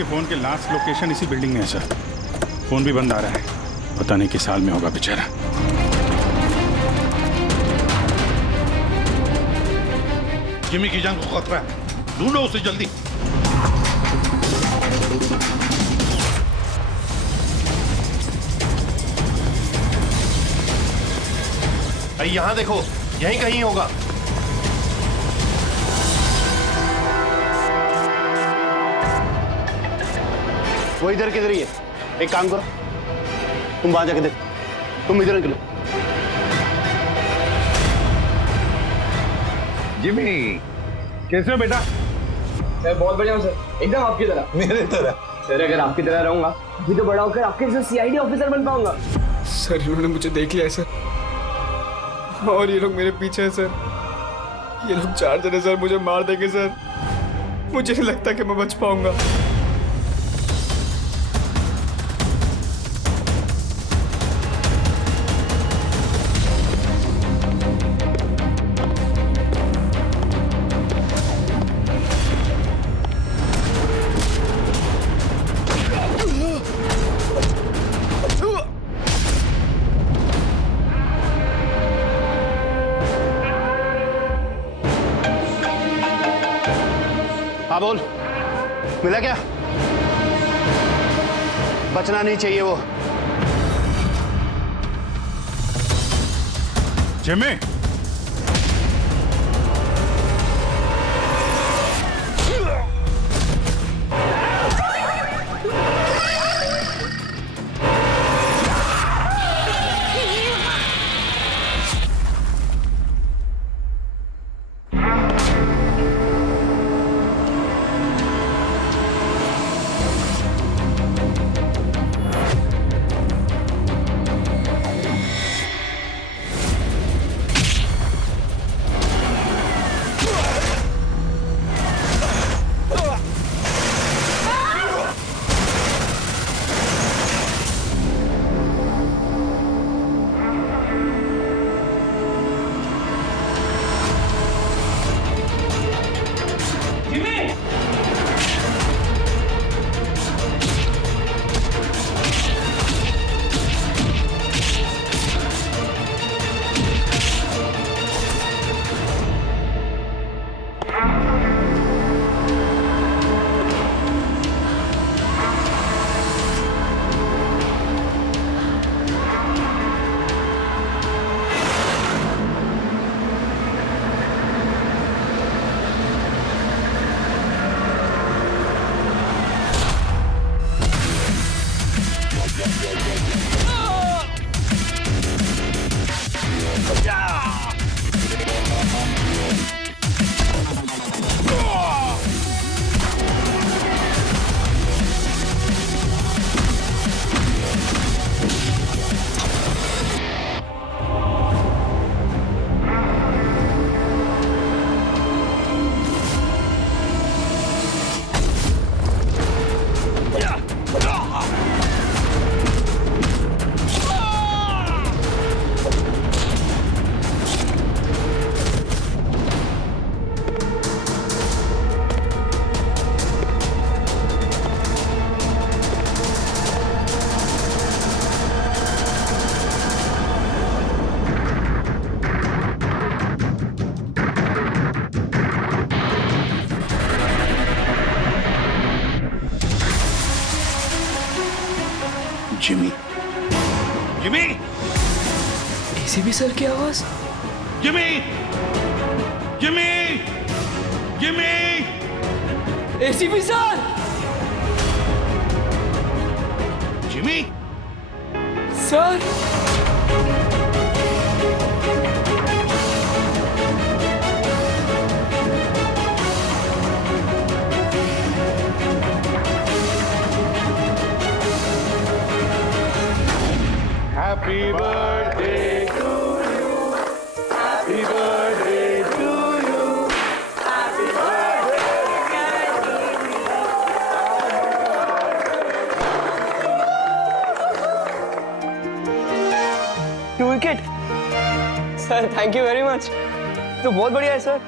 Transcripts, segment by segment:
के फोन के last location इसी बिल्डिंग में है सर। फोन भी बंद आ रहा है, पता नहीं किस साल में होगा बेचारा। जिमी की जान को खतरा है, ढूंढो उसे जल्दी। यहाँ देखो, यहीं कहीं होगा। वो इधर किधर ही है। एक काम करो, तुम वहां जाके देखो, तुम इधर निकलो। जिमी कैसे हो बेटा? सर बहुत बढ़िया हूँ सर, एकदम आपकी तरह। मेरे तरह? सर अगर आपकी तरह रहूंगा अभी तो बड़ा होकर आपके जैसे सीआईडी ऑफिसर बन पाऊंगा। सर इन्होंने मुझे देख लिया है सर, और ये लोग मेरे पीछे हैं सर। ये लोग 4 जने सर मुझे मार देंगे सर। मुझे नहीं लगता कि मैं बच पाऊंगा। हाँ बोल, मिला क्या? बचना नहीं चाहिए वो। Jimmy, Jimmy, Jimmy, ACP sir की आवाज। Jimmy, Jimmy, Jimmy. ACP sir. Jimmy, sir Happy birthday to you. Happy birthday to you. Happy birthday. 2 wicket sir, thank you very much. तो बहुत बढ़िया है सर।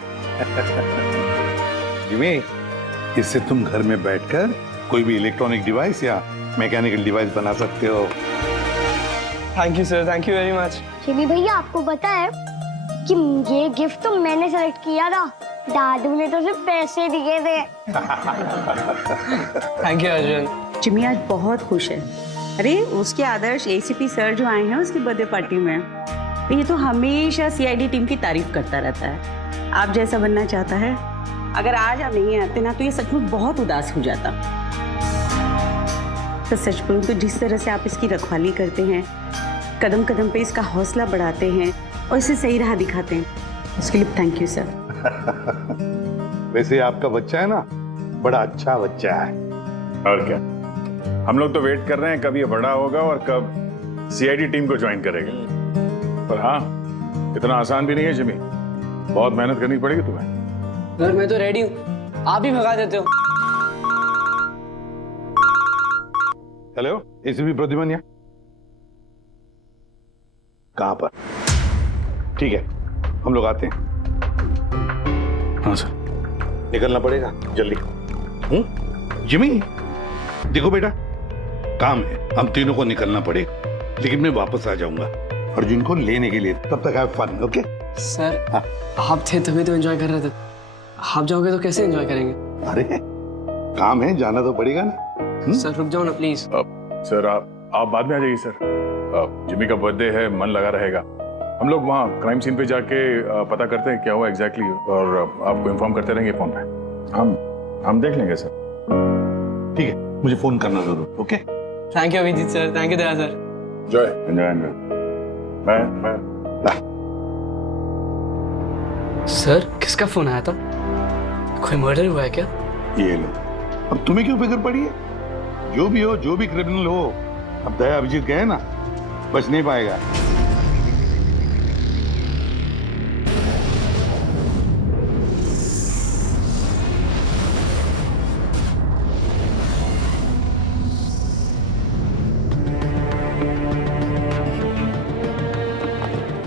जिमी, इससे तुम घर में बैठकर कोई भी इलेक्ट्रॉनिक डिवाइस या मैकेनिकल डिवाइस बना सकते हो। Thank you sir, thank you very much. Jimmy भैया आपको पता है कि ये गिफ्ट तो मैंने सेलेक्ट किया था, दादू ने तो सिर्फ पैसे दिए थे। Thank you Arjun. जिमी आज बहुत खुश है। अरे उसके आदर्श एसीपी सर जो आए हैं उसकी बर्थडे पार्टी में, तो ये तो हमेशा सीआईडी टीम की तारीफ करता रहता है। आप जैसा बनना चाहता है। अगर आज आप नहीं आते ना तो ये सचमुच बहुत उदास हो जाता। तो सच बोलूं तो जिस तरह से आप इसकी रखवाली करते हैं, कदम कदम पे इसका हौसला बढ़ाते हैं और इसे सही राह दिखाते हैं, उसके लिए थैंक यू सर। वैसे आपका बच्चा है ना, बड़ा अच्छा बच्चा है। और क्या, हम लोग तो वेट कर रहे हैं कब ये बड़ा होगा और कब सीआईडी टीम को ज्वाइन करेगा। पर हाँ, इतना आसान भी नहीं है जिमी, बहुत मेहनत करनी पड़ेगी तुम्हें। सर मैं तो रेडी हूँ, आप ही भगा देते हो। हेलो, एसीपी प्रद्युमन कहाँ पर? ठीक है, हम लोग आते हैं। हाँ सर। निकलना पड़ेगा जल्दी। जिमी देखो बेटा, काम है, हम तीनों को निकलना पड़ेगा, लेकिन मैं वापस आ जाऊंगा अर्जुन को लेने के लिए। तब तक हैव फन, ओके? सर हाँ। आप थे तभी तो एंजॉय कर रहे थे, आप जाओगे तो कैसे एंजॉय करेंगे? अरे काम है, जाना तो पड़ेगा ना। सर रुक जाओ ना प्लीज। सर आप बाद में आ जाइए सर। जिमी का बर्थडे है, मन लगा रहेगा। हम लोग वहाँ क्राइम सीन पे जाके पता करते हैं क्या हुआ एग्जैक्टली, और आपको इन्फॉर्म करते रहेंगे फोन पे। हम देख लेंगे सर। ठीक है, मुझे फोन करना जरूर, okay? Thank you Abhijit sir, thank you Daya sir. Enjoy. Bye. Sir किसका फोन आया था? कोई मर्डर हुआ है क्या? ये लो, अब तुम्हें क्यों फिक्र पड़ी है? जो भी हो, जो भी क्रिमिनल हो, अब दया अभिजीत गए ना, बच नहीं पाएगा।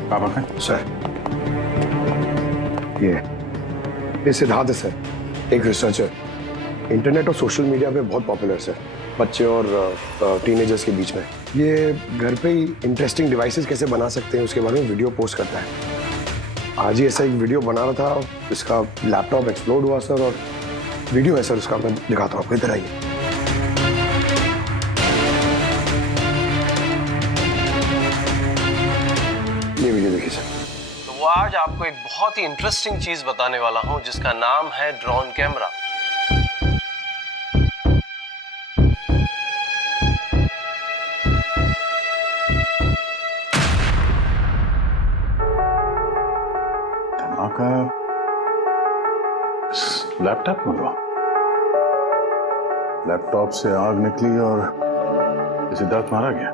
पापा का सर ये सिद्धार्थ है सर, एक रिसर्चर, इंटरनेट और सोशल मीडिया पे बहुत पॉपुलर सर, बच्चे और टीनेजर्स के बीच में। ये घर पे ही इंटरेस्टिंग डिवाइसेस कैसे बना सकते हैं उसके बारे में वीडियो पोस्ट करता है। आज ही ऐसा एक वीडियो बना रहा था, इसका लैपटॉप एक्सप्लोड हुआ सर, और वीडियो है सर उसका, मैं दिखाता हूँ आपको, इधर आइए। ये वीडियो देखिए सर। तो वो आज आपको एक बहुत ही इंटरेस्टिंग चीज बताने वाला हूं जिसका नाम है ड्रोन कैमरा। धमाका लैपटॉप में हुआ। लैपटॉप से आग निकली और सिद्धार्थ मारा गया।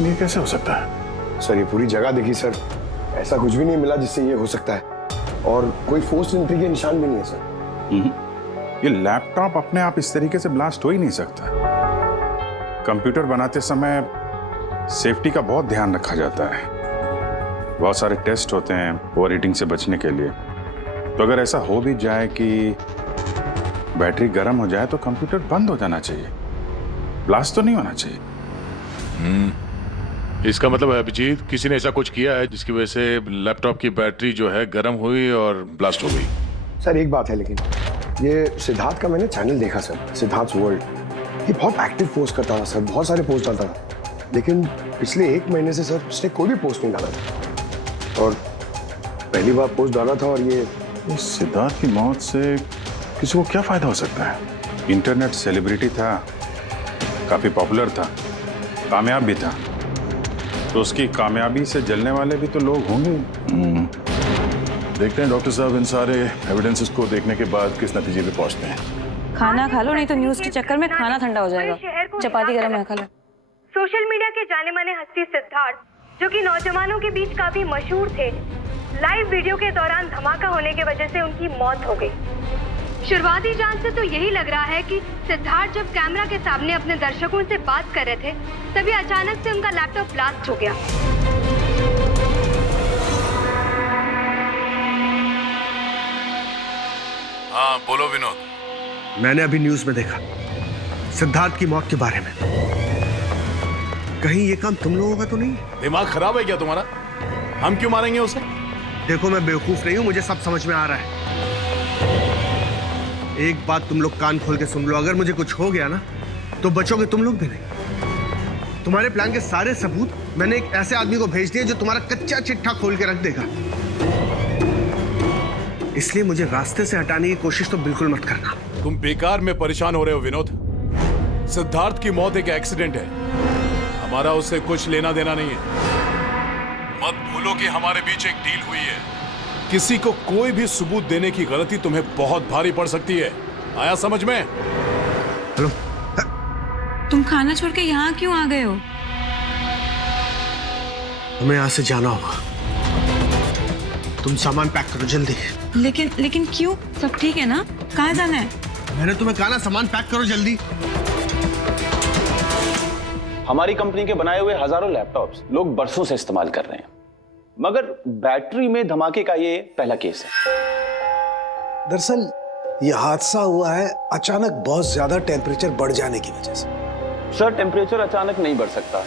ये कैसे हो सकता है? सर ये पूरी जगह देखी सर, ऐसा कुछ भी नहीं मिला जिससे ये हो सकता है, और कोई फोर्स एंट्री के निशान भी नहीं है सर। ये लैपटॉप अपने आप इस तरीके से ब्लास्ट हो ही नहीं सकता। कंप्यूटर बनाते समय सेफ्टी का बहुत ध्यान रखा जाता है, बहुत सारे टेस्ट होते हैं ओवर हीटिंग से बचने के लिए। तो अगर ऐसा हो भी जाए कि बैटरी गर्म हो जाए तो कंप्यूटर बंद हो जाना चाहिए, ब्लास्ट तो नहीं होना चाहिए। इसका मतलब है अभिजीत, किसी ने ऐसा कुछ किया है जिसकी वजह से लैपटॉप की बैटरी जो है गर्म हुई और ब्लास्ट हो गई। सर एक बात है, लेकिन ये सिद्धार्थ का मैंने चैनल देखा सर, सिद्धार्थ वर्ल्ड, ये बहुत एक्टिव पोस्ट करता था सर, बहुत सारे पोस्ट डालता था, लेकिन पिछले 1 महीने से सर उसने कोई भी पोस्ट नहीं डाला था, और पहली बार पोस्ट डाला था। और ये सिद्धार्थ की मौत से किसी को क्या फायदा हो सकता है? इंटरनेट सेलिब्रिटी था, काफी पॉपुलर था, कामयाब भी था, तो उसकी कामयाबी से जलने वाले भी तो लोग होंगे। देखते हैं डॉक्टर साहब इन सारे एविडेंसेस को देखने के बाद किस नतीजे पे पहुंचते हैं। खाना खा लो, नहीं तो न्यूज के चक्कर में खाना ठंडा हो जाएगा। चपाती गरम है, खा लो। सोशल मीडिया के जाने माने हस्ती सिद्धार्थ, जो कि नौजवानों के बीच काफी मशहूर थे, लाइव वीडियो के दौरान धमाका होने की वजह से उनकी मौत हो गई। शुरुआती जांच से तो यही लग रहा है कि सिद्धार्थ जब कैमरा के सामने अपने दर्शकों से बात कर रहे थे, तभी अचानक से उनका लैपटॉप ब्लास्ट हो गया। हाँ बोलो विनोद। मैंने अभी न्यूज में देखा सिद्धार्थ की मौत के बारे में। कहीं ये काम तुम लोगों का तो नहीं है? दिमाग खराब है क्या तुम्हारा? हम क्यों मारेंगे उसे? देखो मैं बेवकूफ नहीं हूं, मुझे सब समझ में आ रहा है। एक बात तुम लोग कान खोल के सुन लो, अगर मुझे कुछ हो गया ना तो बचोगे तुम लोग भी नहीं। तुम्हारे प्लान के सारे सबूत मैंने एक ऐसे आदमी को भेज दिए जो तुम्हारा कच्चा चिट्ठा खोल के रख देगा। इसलिए मुझे रास्ते से हटाने की कोशिश तो बिल्कुल मत करना। तुम बेकार में परेशान हो रहे हो विनोद। सिद्धार्थ की मौत एक एक्सीडेंट है, हमारा उससे कुछ लेना देना नहीं है। मत भूलो कि हमारे बीच एक डील हुई है। किसी को कोई भी सबूत देने की गलती तुम्हें बहुत भारी पड़ सकती है। आया समझ में? हेलो, तुम खाना छोड़ के यहाँ क्यों आ गए हो? हमें यहाँ से जाना होगा। तुम सामान पैक करो जल्दी। लेकिन क्यों? सब ठीक है ना? कहाँ जाना है? मैंने तुम्हें कहा ना, सामान पैक करो जल्दी। हमारी कंपनी के बनाए हुए हजारों लैपटॉप्स लोग बरसों से इस्तेमाल कर रहे हैं, मगर बैटरी में धमाके का ये पहला केस है। दरअसल यह हादसा हुआ है अचानक बहुत ज्यादा टेम्परेचर बढ़ जाने की वजह से। सर, टेम्परेचर अचानक नहीं बढ़ सकता,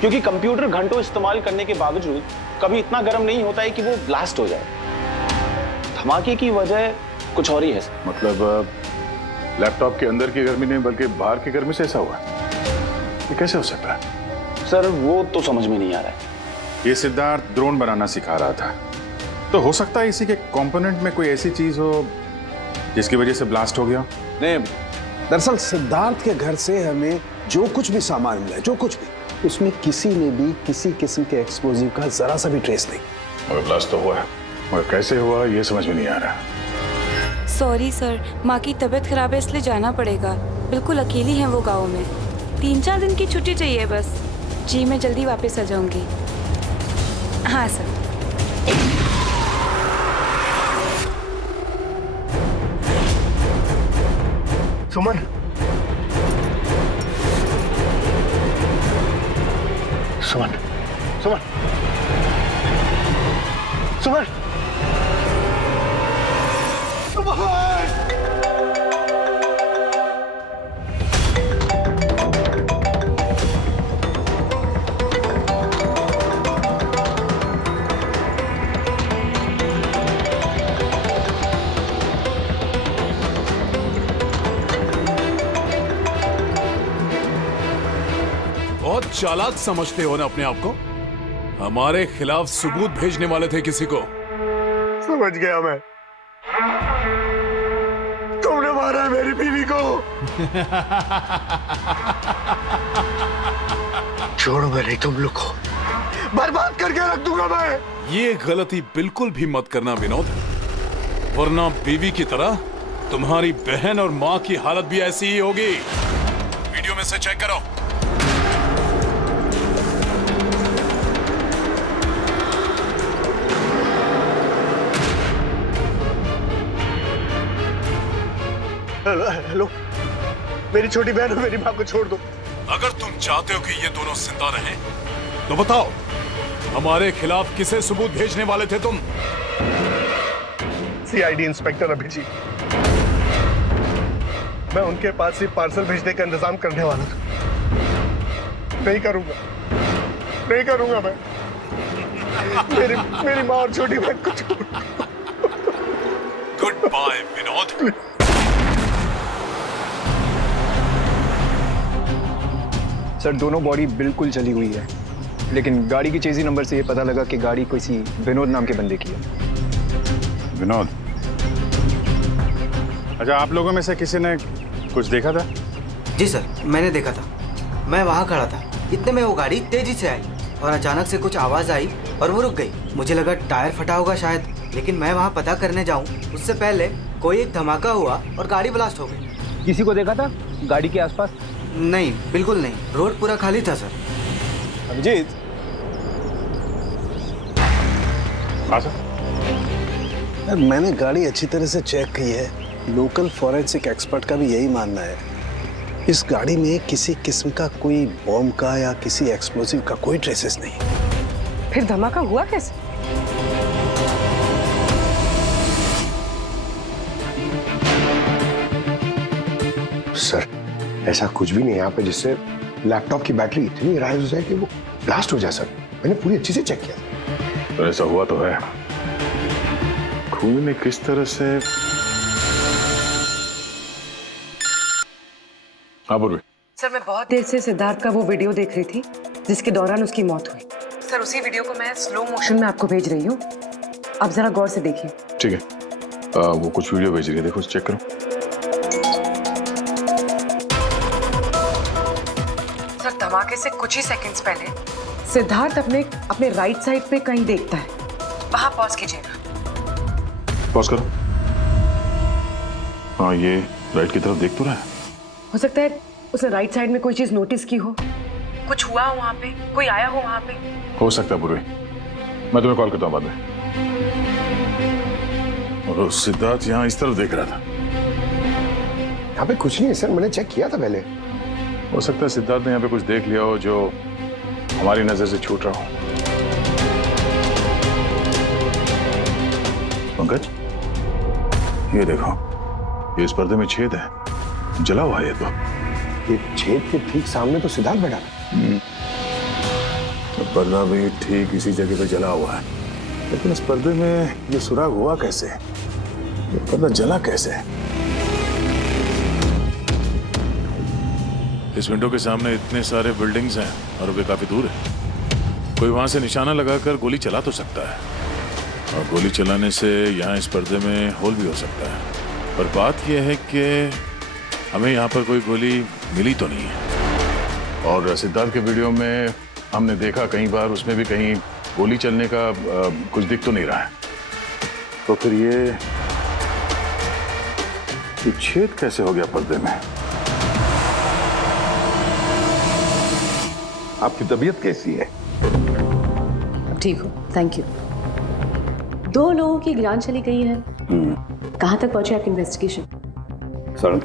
क्योंकि कंप्यूटर घंटों इस्तेमाल करने के बावजूद कभी इतना गर्म नहीं होता है कि वो ब्लास्ट हो जाए। धमाके की वजह कुछ और ही है। मतलब लैपटॉप के अंदर की गर्मी नहीं बल्कि बाहर की गर्मी से ऐसा हुआ? ये कैसे हो सकता है? सर, वो तो समझ में नहीं आ रहा है। ये सिद्धार्थ ड्रोन बनाना सिखा रहा था, तो हो सकता है इसी के कंपोनेंट में कोई ऐसी चीज हो जिसकी वजह से ब्लास्ट हो गया। नहीं, दरअसल सिद्धार्थ के घर से हमें जो कुछ भी सामान मिला, जो कुछ भी, उसमें किसी ने भी किसी किस्म के एक्सप्लोजिव का जरा सा भी ट्रेस नहीं। और ब्लास्ट तो हुआ है, और कैसे हुआ ये समझ में नहीं आ रहा। सॉरी सर, माँ की तबीयत खराब है इसलिए जाना पड़ेगा। बिल्कुल अकेली हैं वो गाँव में। 3-4 दिन की छुट्टी चाहिए बस। जी, मैं जल्दी वापस आ जाऊंगी। हाँ सर। सुमन, सुमन, सुमन, सुमन, बहुत चालाक समझते हो ना अपने आप को। हमारे खिलाफ सबूत भेजने वाले थे किसी को। समझ गया मैं। तुमने मारा है मेरी बीवी को। छोड़ो मैं नहीं तुम लोग को, बर्बाद करके रख दूंगा मैं। ये गलती बिल्कुल भी मत करना विनोद, वरना बीवी की तरह तुम्हारी बहन और माँ की हालत भी ऐसी ही होगी। वीडियो में से चेक करो। हेलो, मेरी छोटी बहन और मेरी माँ को छोड़ दो। अगर तुम चाहते हो कि ये दोनों जिंदा रहें, तो बताओ हमारे खिलाफ किसे सबूत भेजने वाले थे तुम? CID inspector Abhijit. मैं उनके पास ही पार्सल भेजने का इंतजाम करने वाला था। नहीं करूंगा मैं। मेरी माँ और छोटी बहन को छोड़। Goodbye Vinod. सर, दोनों बॉडी बिल्कुल जली हुई है, लेकिन गाड़ी की चेजी नंबर से ये पता लगा कि गाड़ी किसी विनोद नाम के बंदे की है। विनोद? अच्छा, आप लोगों में से किसी ने कुछ देखा था? जी सर, मैंने देखा था। मैं वहाँ खड़ा था, इतने में वो गाड़ी तेजी से आई और अचानक से कुछ आवाज़ आई और वो रुक गई। मुझे लगा टायर फटा होगा शायद, लेकिन मैं वहाँ पता करने जाऊँ उससे पहले कोई एक धमाका हुआ और गाड़ी ब्लास्ट हो गई। किसी को देखा था गाड़ी के आसपास? नहीं, बिल्कुल नहीं। रोड पूरा खाली था सर। अभिजीत, हाँ सर। मैंने गाड़ी अच्छी तरह से चेक की है। लोकल फॉरेंसिक एक्सपर्ट का भी यही मानना है। इस गाड़ी में किसी किस्म का कोई बॉम्ब का या किसी एक्सप्लोसिव का कोई ट्रेसेस नहीं। फिर धमाका हुआ कैसे? सर ऐसा कुछ भी नहीं है यहाँ पे जिससे लैपटॉप की बैटरी इतनी राइज हो जाए कि वो ब्लास्ट हो जाए सर। मैंने पूरी अच्छी से चेक किया। तो ऐसा हुआ तो है। खून ने किस तरह से। हाँ बोल। सर मैं बहुत देर से सिद्धार्थ का वो वीडियो देख रही थी जिसके दौरान उसकी मौत हुई। सर उसी वीडियो को मैं स्लो मोशन में आपको भेज रही हूँ, आप जरा गौर से देखिए। ठीक है, वो कुछ वीडियो भेज रही है, देखो चेक करो। सर धमाके से कुछ ही सेकंड्स पहले सिद्धार्थ अपने राइट साइड पे कहीं देखता है, वहां पॉज कीजिएगा। पॉज करो। हाँ ये राइट की तरफ देख तो रहा है। हो सकता है उसने राइट साइड में कोई चीज नोटिस की हो, कुछ हुआ हो वहां पे, कोई आया हो वहां पे। हो सकता है पूर्वी, मैं तुम्हें कॉल करता हूँ बाद में। और सिद्धार्थ यहाँ इस तरफ देख रहा था। यहाँ पे कुछ नहीं है सर, मैंने चेक किया था पहले। हो सकता है सिद्धार्थ ने यहाँ पे कुछ देख लिया हो जो हमारी नजर से छूट रहा हो। पंकज ये देखो, ये इस पर्दे में छेद है, जला हुआ है ये। तो ये छेद के ठीक सामने तो सिद्धार्थ बैठा है। तो पर्दा भी ठीक इसी जगह पे जला हुआ है, लेकिन इस पर्दे में ये सुराग हुआ कैसे? ये पर्दा जला कैसे? इस विंडो के सामने इतने सारे बिल्डिंग्स हैं और वे काफी दूर है। कोई वहां से निशाना लगाकर गोली चला तो सकता है, और गोली चलाने से यहाँ इस पर्दे में होल भी हो सकता है। पर बात यह है कि हमें यहाँ पर कोई गोली मिली तो नहीं है। और सिद्धार्थ के वीडियो में हमने देखा कई बार, उसमें भी कहीं गोली चलने का कुछ दिख तो नहीं रहा है। तो फिर ये छेद कैसे हो गया पर्दे में? आपकी तबीयत कैसी है? ठीक हो, थैंक यू। 2 लोगों की जान चली गई है। कहाँ तक पहुंची आपकी इन्वेस्टिगेशन? सर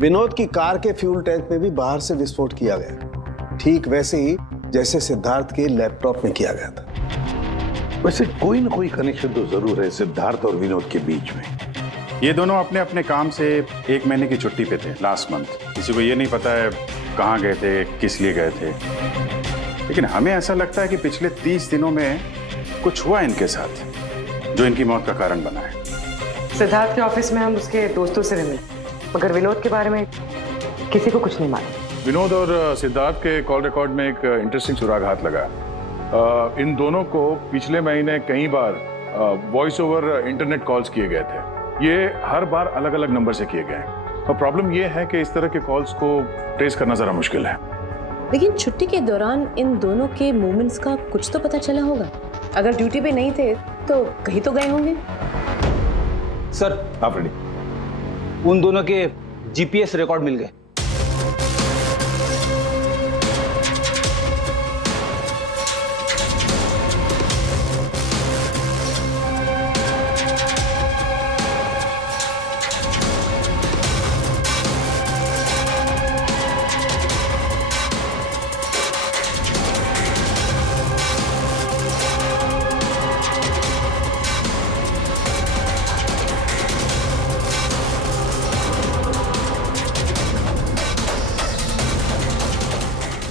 विनोद की कार के फ्यूल टैंक में भी बाहर से विस्फोट किया गया, ठीक वैसे ही जैसे सिद्धार्थ के लैपटॉप में किया गया था। वैसे कोई ना कोई कनेक्शन तो जरूर है सिद्धार्थ और विनोद के बीच में। ये दोनों अपने अपने काम से 1 महीने की छुट्टी पे थे लास्ट मंथ। किसी को ये नहीं पता है कहाँ गए थे, किस लिए गए थे, लेकिन हमें ऐसा लगता है कि पिछले 30 दिनों में कुछ हुआ इनके साथ जो इनकी मौत का कारण बना है। सिद्धार्थ के ऑफिस में हम उसके दोस्तों से भी मिले, मगर विनोद के बारे में किसी को कुछ नहीं मालूम। विनोद और सिद्धार्थ के कॉल रिकॉर्ड में एक इंटरेस्टिंग सुराग हाथ लगा। इन दोनों को पिछले महीने कई बार वॉइस ओवर इंटरनेट कॉल्स किए गए थे। ये हर बार अलग अलग नंबर से किए गए, और प्रॉब्लम ये है कि इस तरह के कॉल्स को ट्रेस करना जरा मुश्किल है। लेकिन छुट्टी के दौरान इन दोनों के मूवमेंट्स का कुछ तो पता चला होगा। अगर ड्यूटी पे नहीं थे तो कहीं तो गए होंगे। सर आप रेडी? उन दोनों के जीपीएस रिकॉर्ड मिल गए।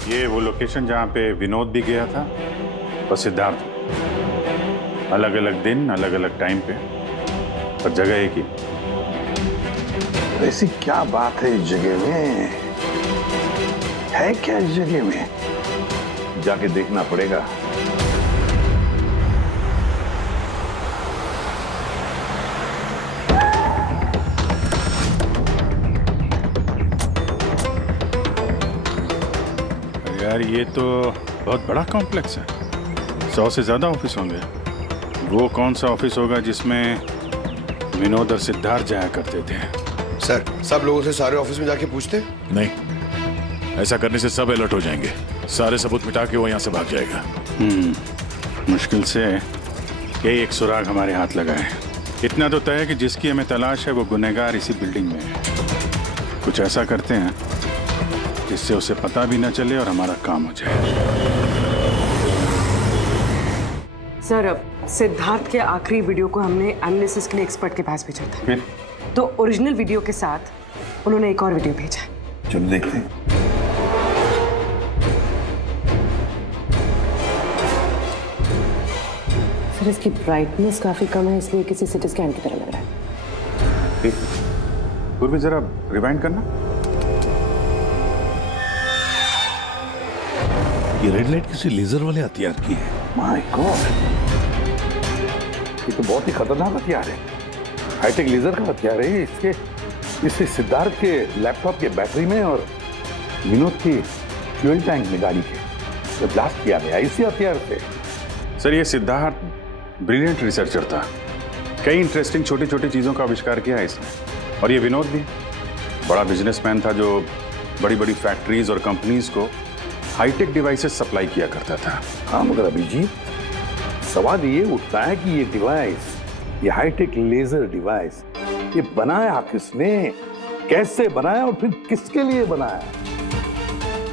ये वो लोकेशन जहाँ पे विनोद भी गया था और सिद्धार्थ। अलग अलग दिन, अलग अलग टाइम पे, और जगह एक ही। ऐसी क्या बात है इस जगह में? है क्या इस जगह में? जाके देखना पड़ेगा। यार ये तो बहुत बड़ा कॉम्प्लेक्स है, 100 से ज्यादा ऑफिस होंगे। वो कौन सा ऑफिस होगा जिसमें विनोद और सिद्धार्थ जाया करते थे? सर सब लोगों से सारे ऑफिस में जाके पूछते? नहीं, ऐसा करने से सब अलर्ट हो जाएंगे, सारे सबूत मिटा के वो यहाँ से भाग जाएगा। मुश्किल से यही एक सुराग हमारे हाथ लगा है। इतना तो तय है कि जिसकी हमें तलाश है वो गुनहगार इसी बिल्डिंग में है। कुछ ऐसा करते हैं जिससे उसे पता भी न चले और हमारा काम हो जाए। सर अब सिद्धार्थ के आखिरी वीडियो को हमने एनालिसिस के लिए एक्सपर्ट के पास भेजा था। फिर? तो ओरिजिनल वीडियो के साथ उन्होंने एक और वीडियो भेजा है। चलो देखते हैं। सर इसकी ब्राइटनेस काफी कम है, इसलिए किसी सिटी स्कैन की तरह लग रहा है। पूर्वी जरा रिवाइंड करना। ये रेड लाइट किसी लेजर वाले हथियार की है। माय गॉड, ये तो बहुत ही खतरनाक हथियार है। हाईटेक लेजर का हथियार है। इससे सिद्धार्थ के लैपटॉप के बैटरी में और विनोद की फ्यूल टैंक में गाड़ी के तो ब्लास्ट किया गया इसी हथियार से। सर ये सिद्धार्थ ब्रिलियंट रिसर्चर था, कई इंटरेस्टिंग छोटी छोटी चीज़ों का आविष्कार किया है इसने। और ये विनोद भी बड़ा बिजनेसमैन था जो बड़ी बड़ी फैक्ट्रीज और कंपनीज को हाईटेक डिवाइसेस सप्लाई किया करता था। हाँ मगर अभिजीत, सवाल ये उठता है कि ये डिवाइस, ये हाईटेक लेजर डिवाइस, ये बनाया किसने, कैसे बनाया और फिर किसके लिए बनाया,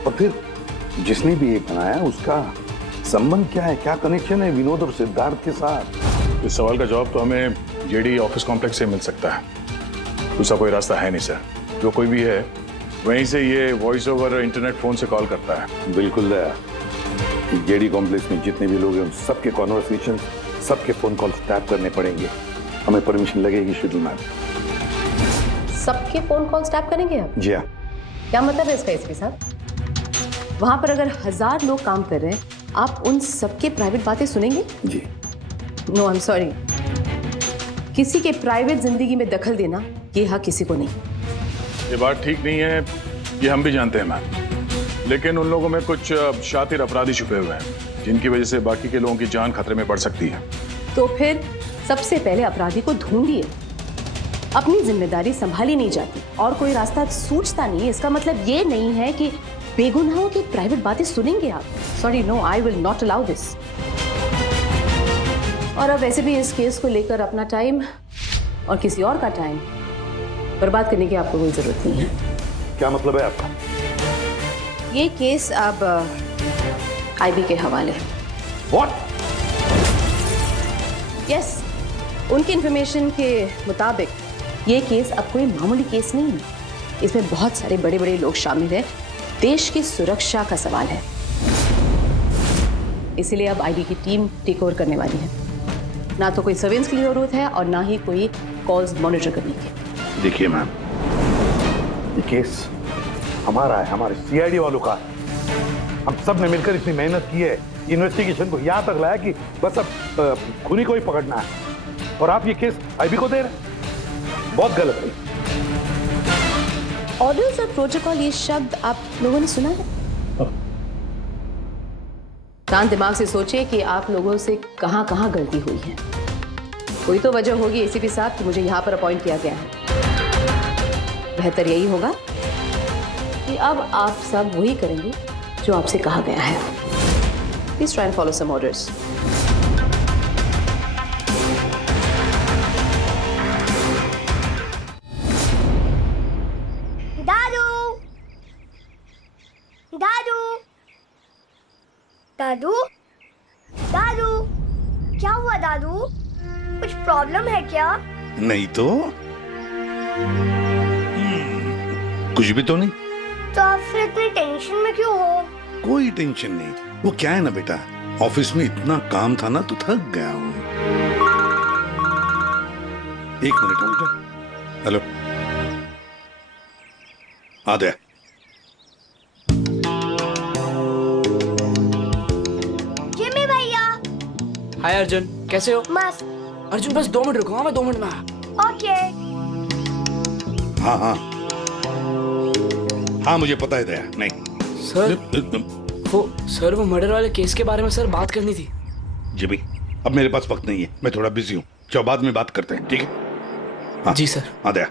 और फिर जिसने भी ये बनाया उसका संबंध क्या है, क्या कनेक्शन है विनोद और सिद्धार्थ के साथ। इस सवाल का जवाब तो हमें जेडी ऑफिस कॉम्प्लेक्स से मिल सकता है, दूसरा कोई रास्ता है नहीं सर। जो कोई भी है वहीं से ये वॉइस ओवर इंटरनेट फोन से कॉल करता है। बिल्कुल दया, जेडी कॉम्प्लेक्स में जितने भी लोग हैं सबके कॉन्वर्सेशन, सबके फोन कॉल टैप करने पड़ेंगे। हमें परमिशन लगेगी शीतल मैम। सबके फोन कॉल्स टैप करेंगे आप? जी हाँ। क्या मतलब है इसका इसके साथ? वहां पर अगर 1000 लोग काम कर रहे हैं, आप उन सबके प्राइवेट बातें सुनेंगे? जी। नो आई एम सॉरी, किसी के प्राइवेट जिंदगी में दखल देना ये हक किसी को नहीं। ये बात ठीक नहीं है, ये हम भी जानते हैं मैम, लेकिन उन लोगों में कुछ शातिर अपराधी छुपे हुए हैं जिनकी वजह से बाकी के लोगों की जान खतरे में पड़ सकती है। तो फिर सबसे पहले अपराधी को ढूंढिए। अपनी जिम्मेदारी संभाली नहीं जाती और कोई रास्ता सूझता नहीं है, इसका मतलब ये नहीं है कि बेगुनाहों की प्राइवेट बातें सुनेंगे आप। Sorry, no, I will not allow this. और अब वैसे भी इस केस को लेकर अपना टाइम और किसी और का टाइम बर्बाद करने की आपको कोई जरूरत नहीं है। क्या मतलब है आपका? ये केस अब आईबी के हवाले है। What? यस, उनकी इंफॉर्मेशन के मुताबिक ये केस अब कोई मामूली केस नहीं है। इसमें बहुत सारे बड़े बड़े लोग शामिल हैं। देश की सुरक्षा का सवाल है, इसलिए अब आईबी की टीम टेक ओवर करने वाली है। ना तो कोई सर्वेलेंस की जरूरत है और ना ही कोई कॉल्स मॉनिटर करने की। देखिए मैम, ये केस हमारा है, हमारे सीआईडी वालों का है। हम सब ने मिलकर इतनी मेहनत की है, इन्वेस्टिगेशन को यहाँ तक लाया कि बस अब खूनी को ही पकड़ना है, और आप ये केस आईबी को दे रहे हैं। बहुत गलत है। ऑर्डर्स और प्रोटोकॉल, ये शब्द आप लोगों ने सुना है? शांत दिमाग से सोचिए कि आप लोगों से कहां कहां गलती हुई है। कोई तो वजह होगी एसीपी साहब कि मुझे यहां पर अपॉइंट किया गया है। बेहतर यही होगा कि अब आप सब वही करेंगे जो आपसे कहा गया है। Please try and follow some orders. दादू, दादू, क्या हुआ दादू? कुछ प्रॉब्लम है क्या? नहीं तो कुछ भी तो नहीं। तो आप फिर इतनी टेंशन में क्यों हो? कोई टेंशन नहीं। वो क्या है ना बेटा, ऑफिस में इतना काम था ना तो थक गया हूँ। एक मिनट बेटा। हेलो, आ गया। जिमी भैया। हाय अर्जुन, कैसे हो? मस्त। अर्जुन बस 2 मिनट रुको। हाँ, मैं 2 मिनट में आया। ओके। हाँ हाँ हाँ, मुझे पता है दया। नहीं सर, वो मर्डर वाले केस के बारे में सर बात करनी थी। जी भाई, अब मेरे पास वक्त नहीं है, मैं थोड़ा बिजी हूँ। चलो बाद में बात करते हैं, ठीक है? हाँ जी सर। हाँ दया,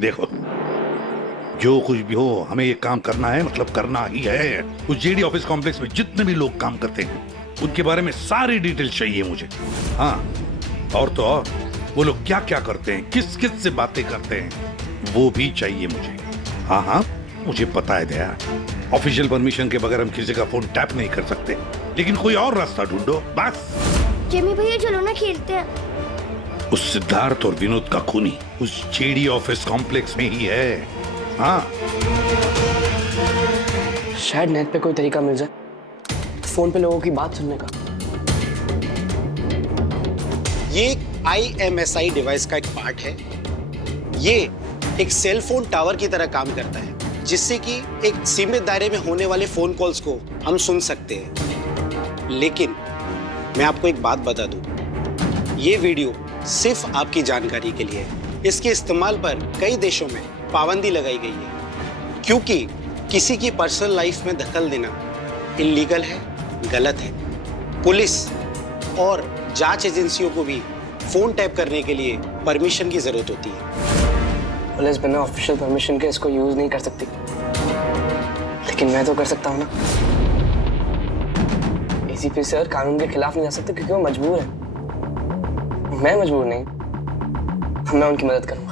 देखो जो कुछ भी हो हमें ये काम करना है, मतलब करना ही है। उस जेडी ऑफिस कॉम्प्लेक्स में जितने भी लोग काम करते हैं उनके बारे में सारी डिटेल्स चाहिए मुझे। हाँ, और तो और वो लोग क्या क्या करते हैं, किस किस से बातें करते हैं, वो भी चाहिए मुझे। हाँ हाँ, मुझे पता है दया, ऑफिशियल परमिशन के बगैर हम किसी का फोन टैप नहीं कर सकते, लेकिन कोई और रास्ता ढूंढो बस। जिमी भैया चलो ना खेलते हैं। उस सिद्धार्थ और विनोद का खूनी उस जेडी ऑफिस कॉम्प्लेक्स में ही है। हाँ, शायद नेट पे कोई तरीका मिल जाए फोन पे लोगों की बात सुनने का। ये एक IMSI डिवाइस का एक पार्ट है। ये एक सेल फोन टावर की तरह काम करता है, जिससे कि एक सीमित दायरे में होने वाले फोन कॉल्स को हम सुन सकते हैं। लेकिन मैं आपको एक बात बता दूं, ये वीडियो सिर्फ आपकी जानकारी के लिए है। इसके इस्तेमाल पर कई देशों में पाबंदी लगाई गई है, क्योंकि किसी की पर्सनल लाइफ में दखल देना इल्लीगल है, गलत है। पुलिस और जांच एजेंसियों को भी फोन टैप करने के लिए परमिशन की जरूरत होती है। पुलिस बिना ऑफिशियल परमिशन के इसको यूज नहीं कर सकती, लेकिन मैं तो कर सकता हूँ ना। ACP सर कानून के खिलाफ नहीं जा सकते क्योंकि वो मजबूर है। मैं मजबूर नहीं, मैं उनकी मदद करूंगा।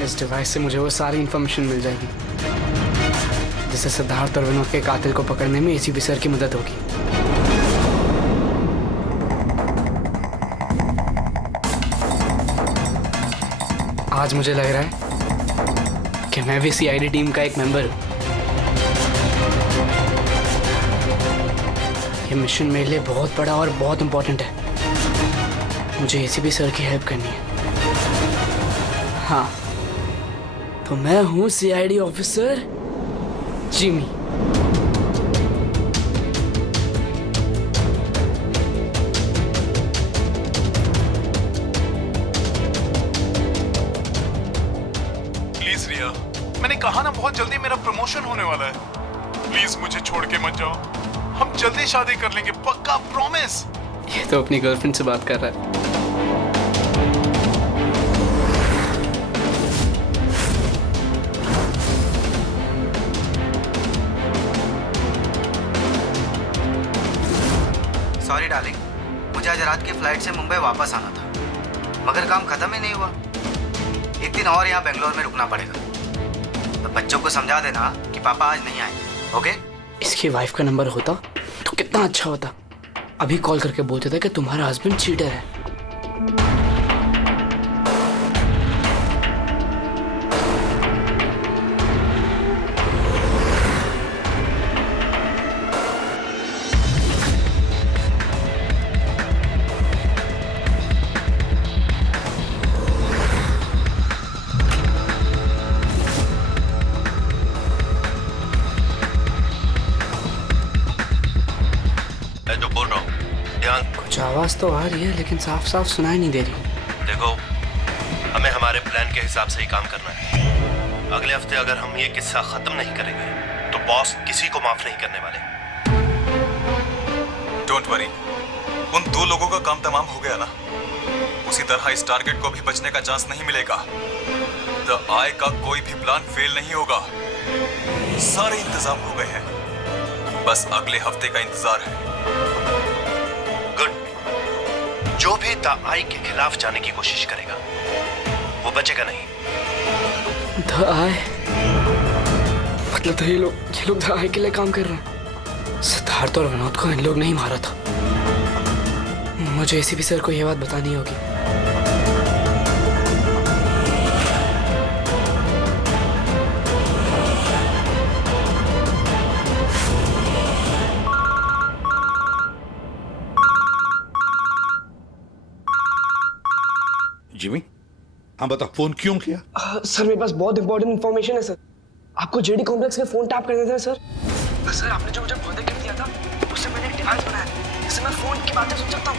इस डिवाइस से मुझे वो सारी इंफॉर्मेशन मिल जाएगी जिससे सिद्धार्थ और विनोद के कातिल को पकड़ने में ACP सर की मदद होगी। आज मुझे लग रहा है कि मैं भी CID टीम का एक मेंबर हूं। ये मिशन मेरे लिए बहुत बड़ा और बहुत इंपॉर्टेंट है। मुझे ACP सर की हेल्प करनी है। हाँ, तो मैं हूं CID ऑफिसर जिमी। प्लीज रिया, मैंने कहा ना बहुत जल्दी मेरा प्रमोशन होने वाला है। प्लीज मुझे छोड़ के मत जाओ, हम जल्दी शादी कर लेंगे, पक्का, प्रॉमिस। ये तो अपनी गर्लफ्रेंड से बात कर रहा है। सॉरी डार्लिंग, मुझे आज रात की फ्लाइट से मुंबई वापस आना था, मगर काम खत्म ही नहीं हुआ। एक दिन और यहाँ बेंगलोर में रुकना पड़ेगा। तो बच्चों को समझा देना कि पापा आज नहीं आए, ओके? इसकी वाइफ का नंबर होता तो कितना अच्छा होता। अभी कॉल करके बोलते थे कि तुम्हारा हस्बैंड चीटर है। मैं जो बोल रहा हूँ ध्यान। कुछ आवाज तो आ रही है लेकिन साफ साफ सुनाई नहीं दे रही। देखो, हमें हमारे प्लान के हिसाब से ही काम करना है। अगले हफ्ते अगर हम ये किस्सा खत्म नहीं करेंगे तो बॉस किसी को माफ नहीं करने वाले। डोंट वरी, उन 2 लोगों का काम तमाम हो गया ना। उसी तरह इस टारगेट को भी बचने का चांस नहीं मिलेगा। द आई का कोई भी प्लान फेल नहीं होगा। सारे इंतजाम हो गए हैं, बस अगले हफ्ते का इंतजार है। गुड। जो भी द आई के खिलाफ जाने की कोशिश करेगा वो बचेगा नहीं। द आई मतलब तो ये लोग द आई के लिए काम कर रहे हैं। सिद्धार्थ और विनोद को इन लोग नहीं मारा था। मुझे ACP सर को ये बात बतानी होगी। जिमी, हाँ बता, फोन क्यों किया? सर मेरे पास बहुत इंपॉर्टेंट इन्फॉर्मेशन है सर। आपको JD कॉम्प्लेक्स के फोन टैप करने थे सर। सर आपने जो मुझे बर्थडे गिफ्ट दिया था उससे मैंने एक डिवाइस बनाया जिससे मैं फोन की बातें सुन सकता हूँ।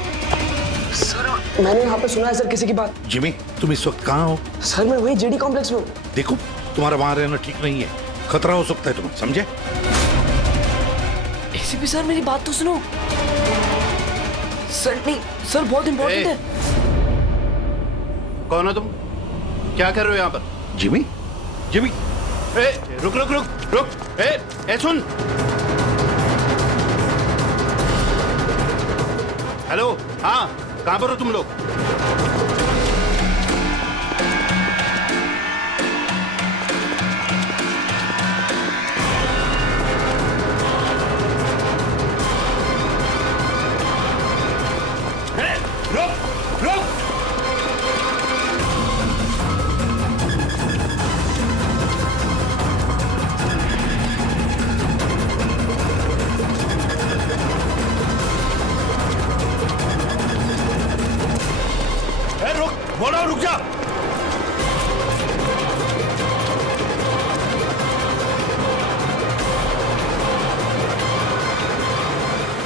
सर मैंने यहाँ पे सुना है सर किसी की बात। जिमी, तुम इस वक्त कहाँ हो? सर मैं वही JD कॉम्प्लेक्स में हूँ। देखो, तुम्हारा वहां रहना ठीक नहीं है, खतरा हो सकता है तुम्हें, समझे? ACP सर मेरी बात तो सुनो। सर नहीं सर, बहुत इंपॉर्टेंट है। कौन हो तुम? क्या कर रहे हो यहाँ पर? जिमी? जिमी? रुक रुक रुक रुक! सुन! हेलो, हाँ, कहाँ पर हो तुम लोग? रुक रुक! बोलो, रुक जा!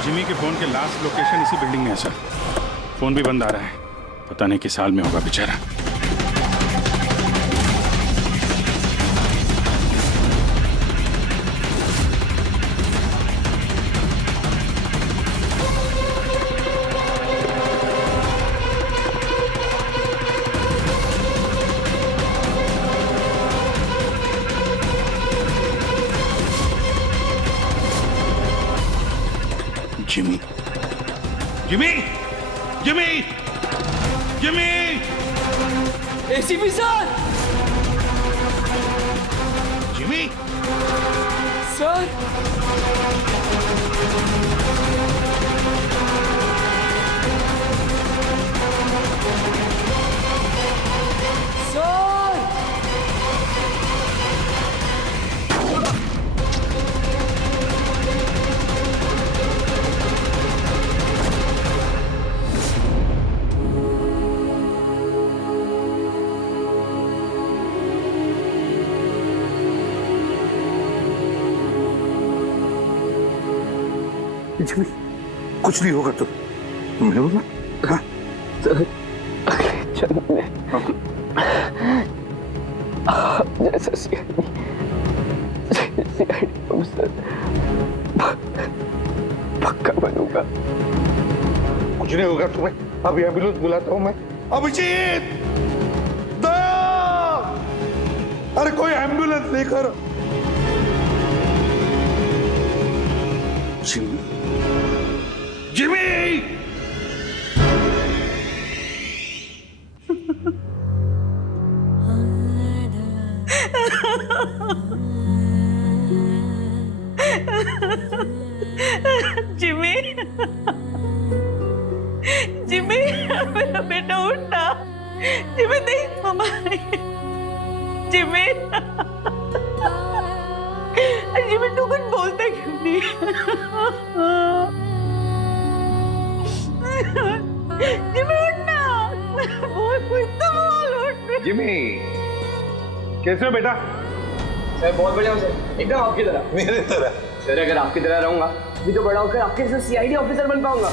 जिमी के फोन के लास्ट लोकेशन इसी बिल्डिंग में है सर। फोन भी बंद आ रहा है, पता नहीं किस हाल में होगा बेचारा। Jimmy! Jimmy! Jimmy! Jimmy! ACP sir! Jimmy! Sir! Jimmy, कुछ नहीं होगा तो मैंने बोला। हाँ? जन्म में जैसा सीआईडी ऑफिसर पक्का बनूंगा। कुछ नहीं होगा तुम्हें। अभी एम्बुलेंस बुलाता हूँ मैं। अभिजीत! अरे कोई एम्बुलेंस लेकर। जिमी! जिमी! जिमी! जिमी, मेरा बेटा उठना। जिमी नहीं, मामा जिमी! जिमी तू कुछ बोलता क्यों नहीं? जिमी उठना, बोल कुछ तो बोल, उठ। जिमी, कैसे हो बेटा? सर बहुत बढ़िया हूँ सर, एकदम आपकी तरह। मेरे तरह? सर अगर आपकी तरह रहूंगा भी तो बड़ा होकर आपके जैसे सीआईडी ऑफिसर बन पाऊंगा।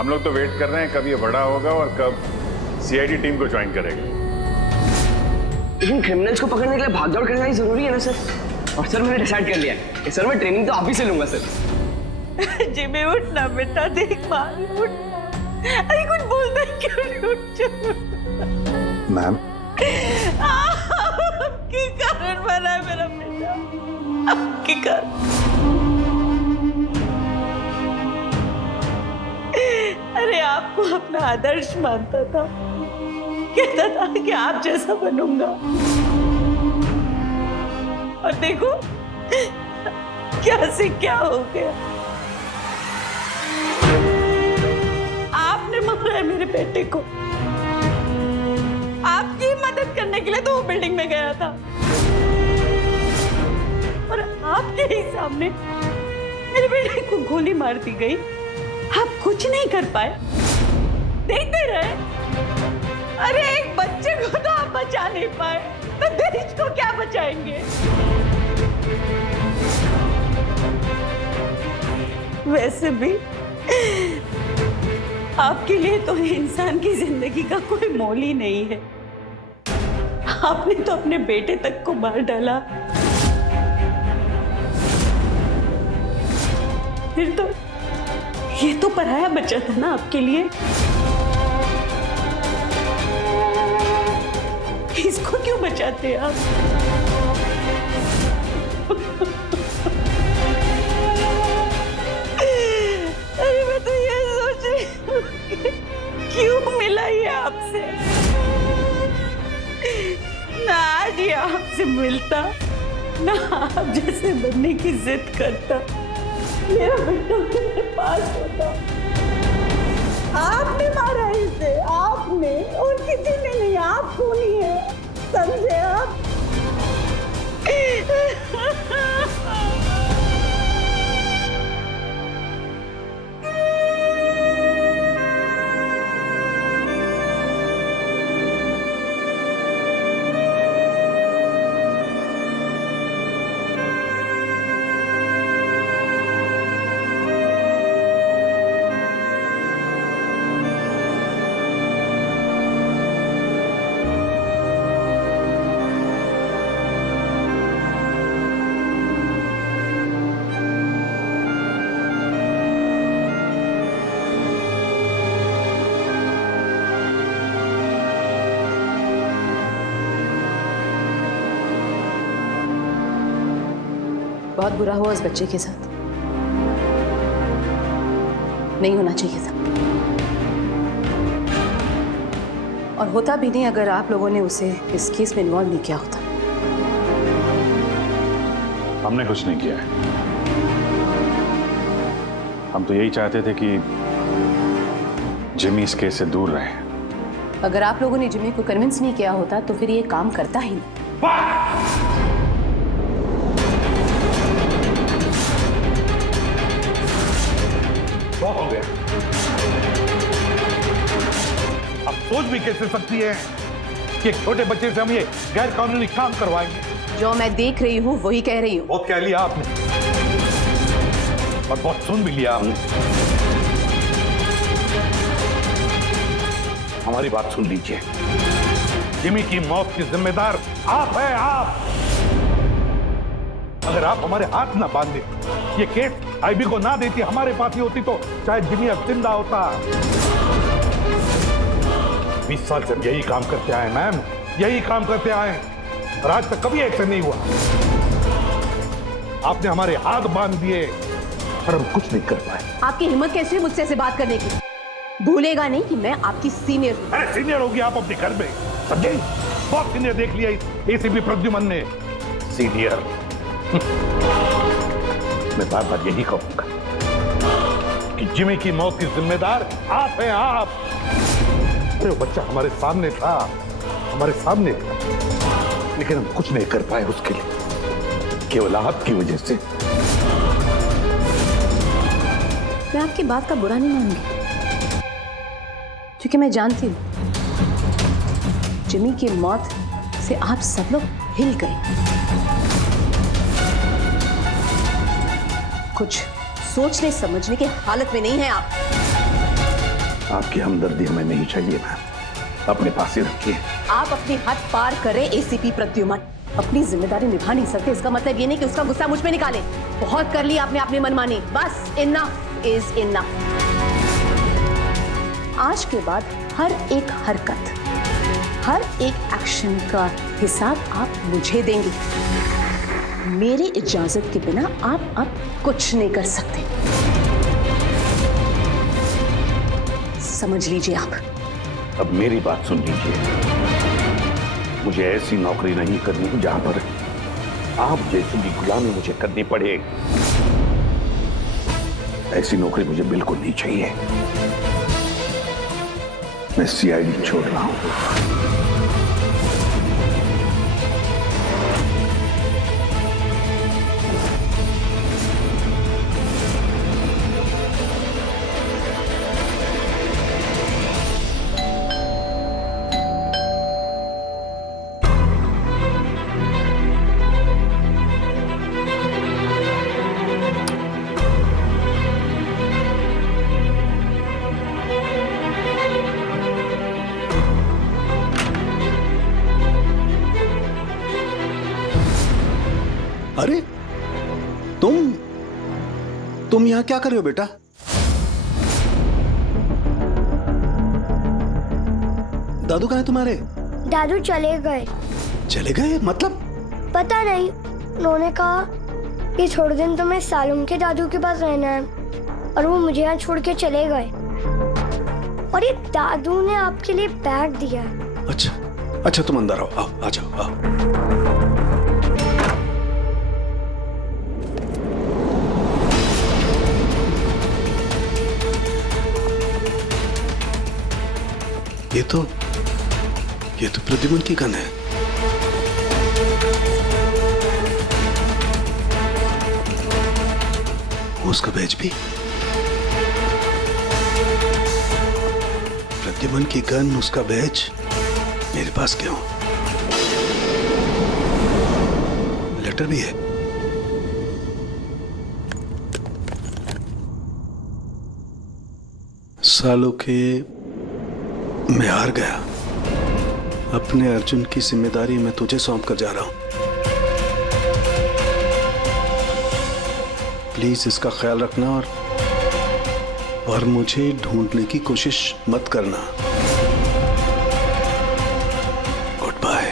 हम लोग तो वेट कर रहे हैं कब ये बड़ा होगा और कब सीआईडी टीम को ज्वाइन करेगा। लेकिन क्रिमिनल्स को पकड़ने के लिए भागदौड़ करना ही जरूरी है ना सर। और सर मैंने डिसाइड कर लिया है कि सर मैं ट्रेनिंग तो आप ही से लूंगा सर। जिमी उठना बेटा, देख मार उठ। अरे कुछ बोलता क्यों नहीं? उठ जा। मैम, आपके कारण मरा है मेरा बेटा, आपके कारण। अरे आपको अपना आदर्श मानता था, कहता था कि आप जैसा बनूंगा, और देखो क्या से क्या हो गया। आपने मारा है मेरे बेटे को। आपकी मदद करने के लिए तो वो बिल्डिंग में गया था, और आपके ही सामने मेरे बेटे को गोली मार दी गई। आप कुछ नहीं कर पाए, देखते रहे। अरे एक बच्चे को तो आप बचा नहीं पाए, तो देश को क्या बचाएंगे? वैसे भी आपके लिए तो इंसान की जिंदगी का कोई मोल ही नहीं है। आपने तो अपने बेटे तक को मार डाला। फिर तो ये तो पराया बच्चा था ना आपके लिए। इसको क्यों बचाते आप? अरे मैं तो ये सोच रही हूँ कि क्यों मिला ये आपसे? ना आज ये आपसे मिलता, ना आप जैसे बनने की जिद करता, मेरा बेटा मेरे पास होता। आपने मारा इसे, आपने, और किसी ने नहीं, आप खूनी है, समझे आप? बहुत बुरा हुआ उस बच्चे के साथ, नहीं होना चाहिए था। और होता भी नहीं अगर आप लोगों ने उसे इस केस में इन्वॉल्व नहीं किया होता। हमने कुछ नहीं किया है। हम तो यही चाहते थे कि जिमी इस केस से दूर रहे। अगर आप लोगों ने जिमी को कन्विंस नहीं किया होता तो फिर ये काम करता ही नहीं। बहुत हो गया। अब सोच भी कैसे सकती है कि एक छोटे बच्चे से हम ये गैर कानूनी काम करवाएंगे? जो मैं देख रही हूँ वही कह रही हूँ। बहुत कह लिया आपने और बहुत सुन भी लिया आपने। हमारी बात सुन लीजिए। जिमी की मौत की जिम्मेदार आप है, आप। अगर आप हमारे हाथ ना बांधे, ये केस आईबी को ना देती, हमारे पास ही होती, तो शायद जिमी अब जिंदा होता। 20 साल से यही काम करते आए मैम, यही काम करते आए, और आज तक कभी ऐसा नहीं हुआ। आपने हमारे हाथ बांध दिए और हम कुछ नहीं कर पाए। आपकी हिम्मत कैसे है मुझसे ऐसे बात करने की? भूलेगा नहीं कि मैं आपकी सीनियर हूँ। अरे सीनियर होगी आप अपने घर में, समझे? बहुत सीनियर देख लिया इस एसीपी प्रद्युमन ने। सीनियर मैं बार बार यही कहूंगा कि जिमी की मौत की जिम्मेदार आप हैं, आप। अरे वो बच्चा हमारे सामने था, हमारे सामने था, लेकिन हम कुछ नहीं कर पाए उसके लिए, केवल आपकी वजह से। मैं आपकी बात का बुरा नहीं मानूंगी, क्योंकि मैं जानती हूँ जिमी की मौत से आप सब लोग हिल गए। कुछ सोचने समझने की हालत में नहीं है आप। आपकी हमदर्दी हमें नहीं चाहिए मैम, अपने पास ही रखिए। आप अपनी हद पार करें एसीपी प्रद्युमन। अपनी जिम्मेदारी निभा नहीं सकते, इसका मतलब ये नहीं कि उसका गुस्सा मुझ पे निकाले। बहुत कर लिया आपने अपनी मनमानी, बस इनफ इज इनफ। आज के बाद हर एक हरकत, हर एक एक्शन का हिसाब आप मुझे देंगे। मेरी इजाजत के बिना आप अब कुछ नहीं कर सकते, समझ लीजिए आप। अब मेरी बात सुन लीजिए। मुझे ऐसी नौकरी नहीं करनी जहां पर आप जैसी की गुलामी मुझे करनी पड़े। ऐसी नौकरी मुझे बिल्कुल नहीं चाहिए। मैं सीआईडी छोड़ रहा हूं। अरे तुम तुम यहाँ क्या कर रहे हो बेटा? दादू कहाँ है तुम्हारे? दादू चले गए। चले गए मतलब? पता नहीं, उन्होंने कहा कि थोड़े दिन तो मैं सालुम के दादू के पास रहना है और वो मुझे यहाँ छोड़ के चले गए। और ये दादू ने आपके लिए बैग दिया। अच्छा अच्छा, तुम अंदर आओ, आ जाओ, आओ। ये तो प्रद्युमन की गन है। उसका बैच भी। प्रद्युमन की गन, उसका बैच मेरे पास क्यों? लेटर भी है। सालों के मैं हार गया। अपने अर्जुन की जिम्मेदारी मैं तुझे सौंप कर जा रहा हूं। प्लीज इसका ख्याल रखना और मुझे ढूंढने की कोशिश मत करना। Goodbye.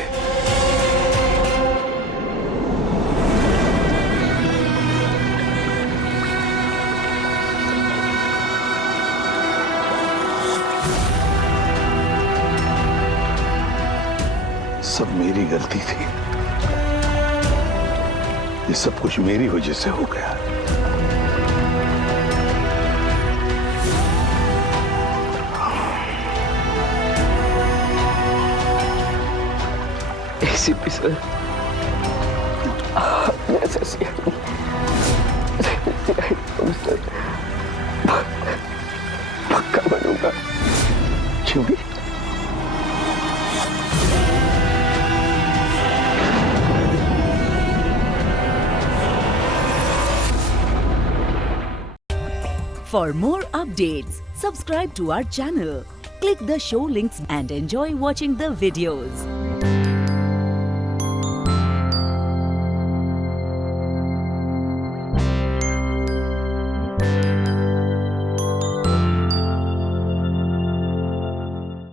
सब मेरी गलती थी। ये सब कुछ मेरी वजह से हो गया। एसीपी सर, ऐसा सीआईडी ऑफिसर पक्का बनूंगा। क्यों भी? For more updates, subscribe to our channel, click the show links and enjoy watching the videos.